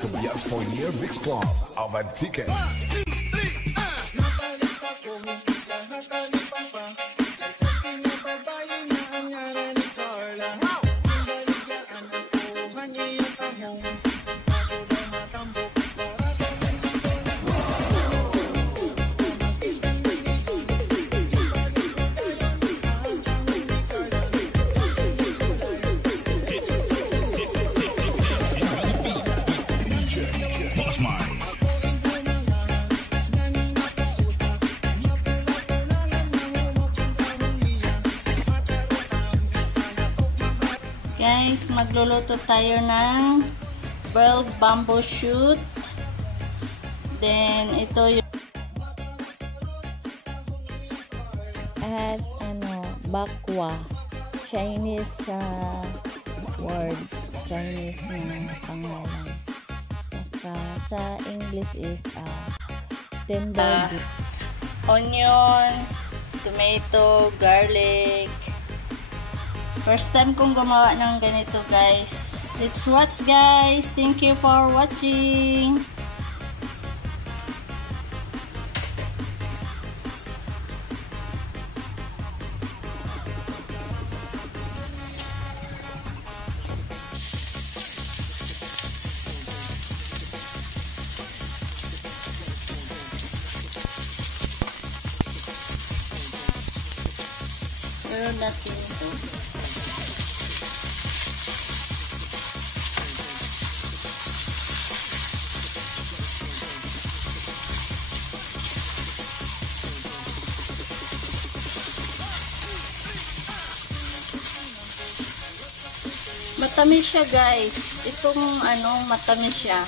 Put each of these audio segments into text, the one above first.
Tobias Fournier Mix Club auf ein Ticket. Guys, magluluto tayo ng boiled bamboo shoot. Then, ito yung at bakwa. Chinese words. Chinese na pangalan. Sa English is tender onion, tomato, garlic. First time kong gumawa ng ganito, guys. Let's watch, guys. Thank you for watching. Meron natin ito. Matamis siya, guys. Itong matamis siya.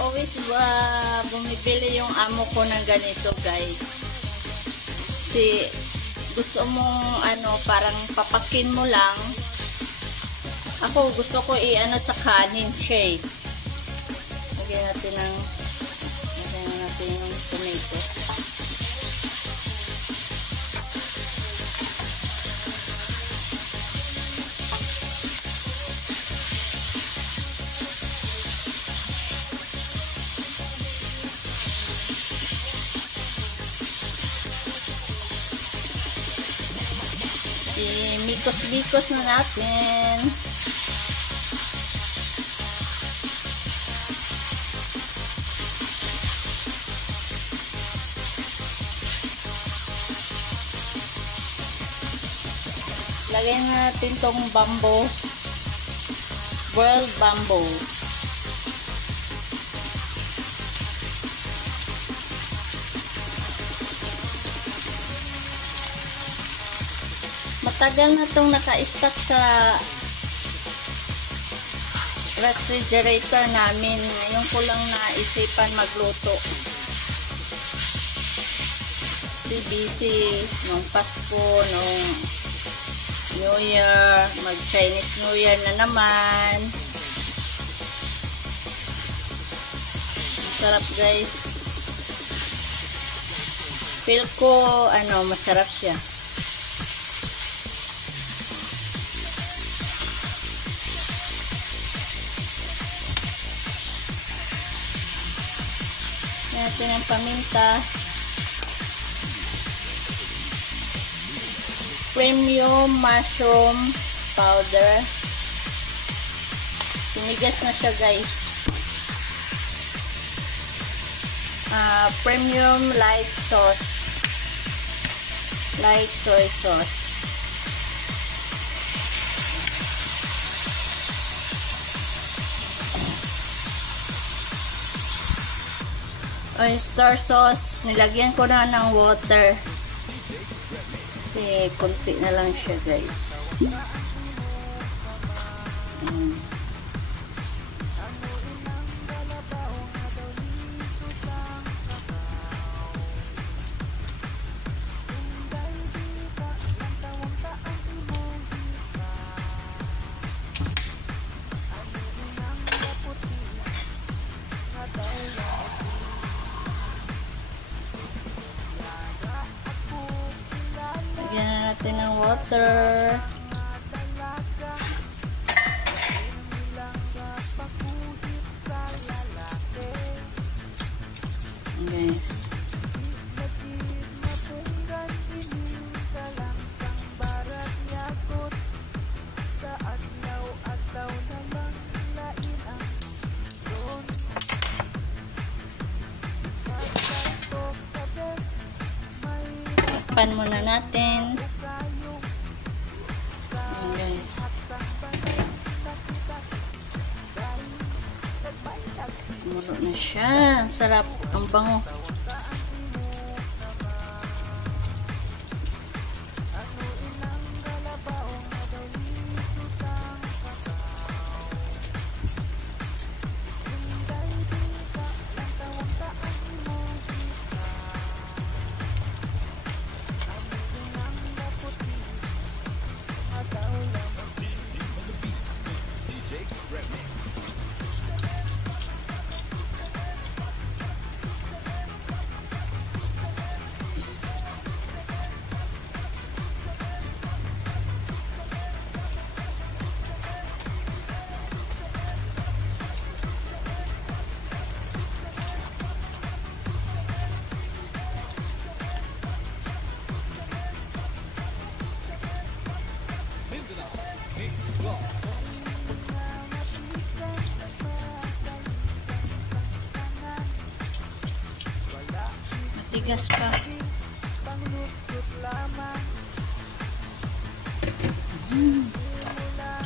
Always bumibili yung amo ko ng ganito, guys. Kasi gusto mong parang papakin mo lang. Ako gusto ko sa kanin siya. Lagyan natin yung tomato. Mikos-mikos na natin. Lagyan natin tong bamboo, boiled bamboo. Matagal na itong naka-stock sa refrigerator namin. Ngayon ko lang naisipan magluto. Busy nung Pasko, nung New Year, mag-Chinese New Year na naman. Masarap, guys. Feel ko, masarap siya. Natin ang paminta, premium mushroom powder. Tumigas na siya, guys. Premium light sauce, light soy sauce. Oyster sauce, nilagyan ko na ng water kasi konti na lang siya, guys. natin ng water. Guys. Takpan muna natin. Ayan guys. Mulo na siya. Ang sarap. Ang bango. Matigas pa.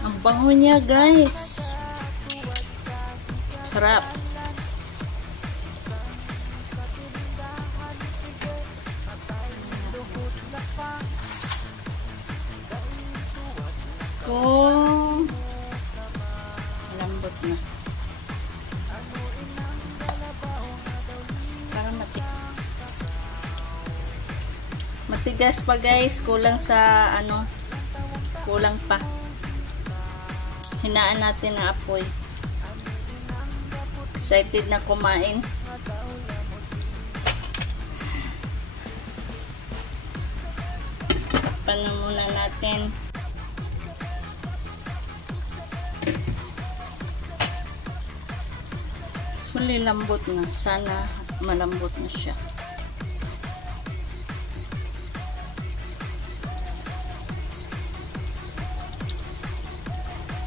Ang bango niya guys. Sarap. Oh, malambot na. Parang matigas pa guys, kulang sa ano, kulang pa. Hinaan natin ang apoy. Excited na kumain. Takpan muna natin. Malilambot na. Sana malambot na siya.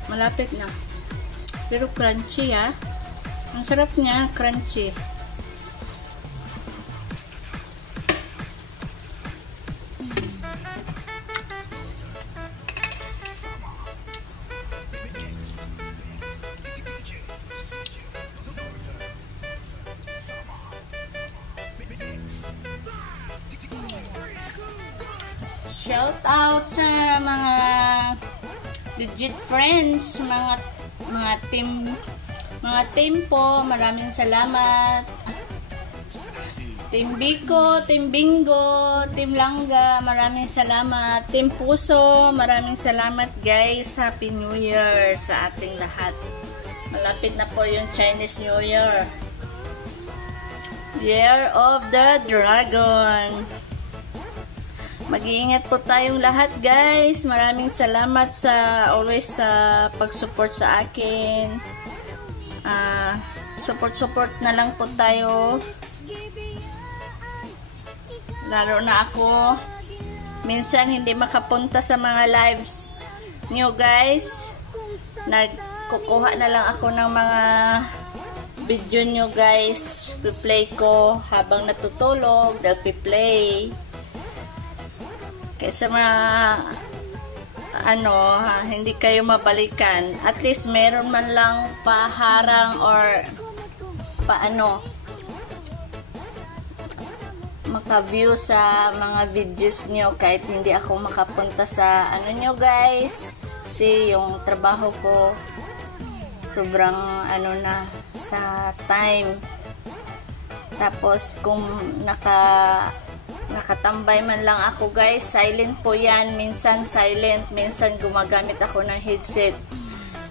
Malapit na. Pero crunchy ha. Ang sarap niya, crunchy. Shout out sa mga legit friends, mga team po, maraming salamat. Team Biko, Team Bingo, Team Langga, maraming salamat. Team Puso, maraming salamat guys. Happy New Year sa ating lahat. Malapit na po yung Chinese New Year. Year of the Dragon. Mag-iingat po tayong lahat guys. Maraming salamat sa always sa pag-support sa akin. Support na lang po tayo. Lalo na ako. Minsan hindi makapunta sa mga lives nyo guys. Nagkukuha na lang ako ng mga video nyo guys. Piplay ko habang natutulog. Nagpiplay. Kaysa hindi kayo mabalikan, at least meron man lang paharang or maka-view sa mga videos nyo kahit hindi ako makapunta sa nyo guys, kasi yung trabaho ko sobrang sa time. Tapos kung nakatambay man lang ako guys, silent po yan. Minsan silent, minsan gumagamit ako ng headset.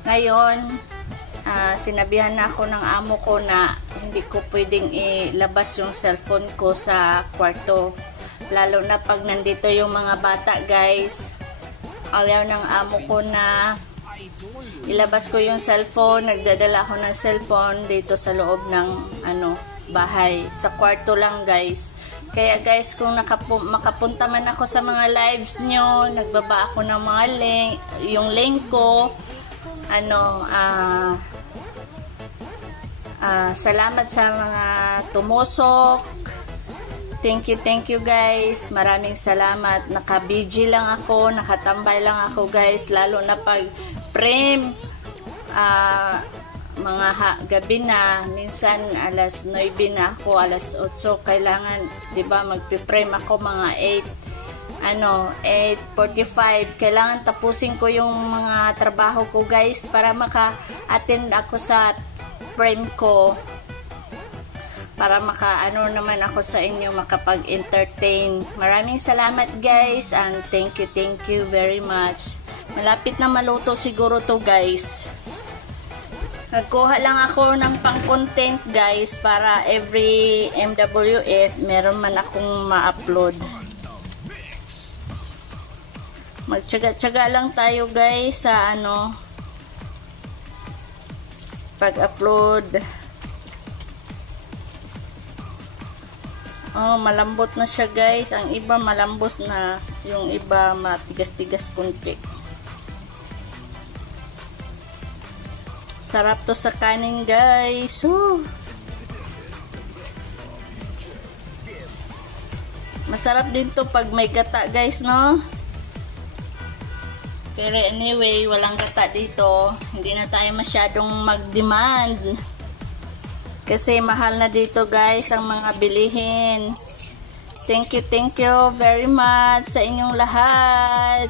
Ngayon, sinabihan na ako ng amo ko na hindi ko pwedeng ilabas yung cellphone ko sa kwarto. Lalo na pag nandito yung mga bata, guys. Ayaw ng amo ko na ilabas ko yung cellphone. Nagdadala ako ng cellphone dito sa loob ng bahay. Sa kwarto lang, guys. Kaya guys, kung makapunta man ako sa mga lives nyo, nagbaba ako ng mga link, yung link ko, salamat sa mga tumusok. Thank you guys. Maraming salamat. Naka-BG lang ako, nakatambay lang ako guys, lalo na pag frame mga gabi na, minsan alas 9 na ako, alas 8 kailangan, 'di ba, magpi-frame ako mga 8:45. Kailangan tapusin ko yung mga trabaho ko guys para maka-attend ako sa frame ko, para naman ako sa inyo, makapag-entertain. Maraming salamat guys, and thank you very much. Malapit na maluto siguro to guys. Nagkuha lang ako ng pang-content guys, para every MWF meron man akong ma-upload. Magtyaga-tyaga lang tayo guys sa pag-upload. Malambot na siya guys. Ang iba malambos na, yung iba matigas-tigas kunti. Sarap to sa kanin guys. Masarap din to pag may gata guys, no? Pero anyway, walang gata dito. Hindi na tayo masyadong mag-demand. Kasi mahal na dito guys ang mga bilihin. Thank you very much sa inyong lahat.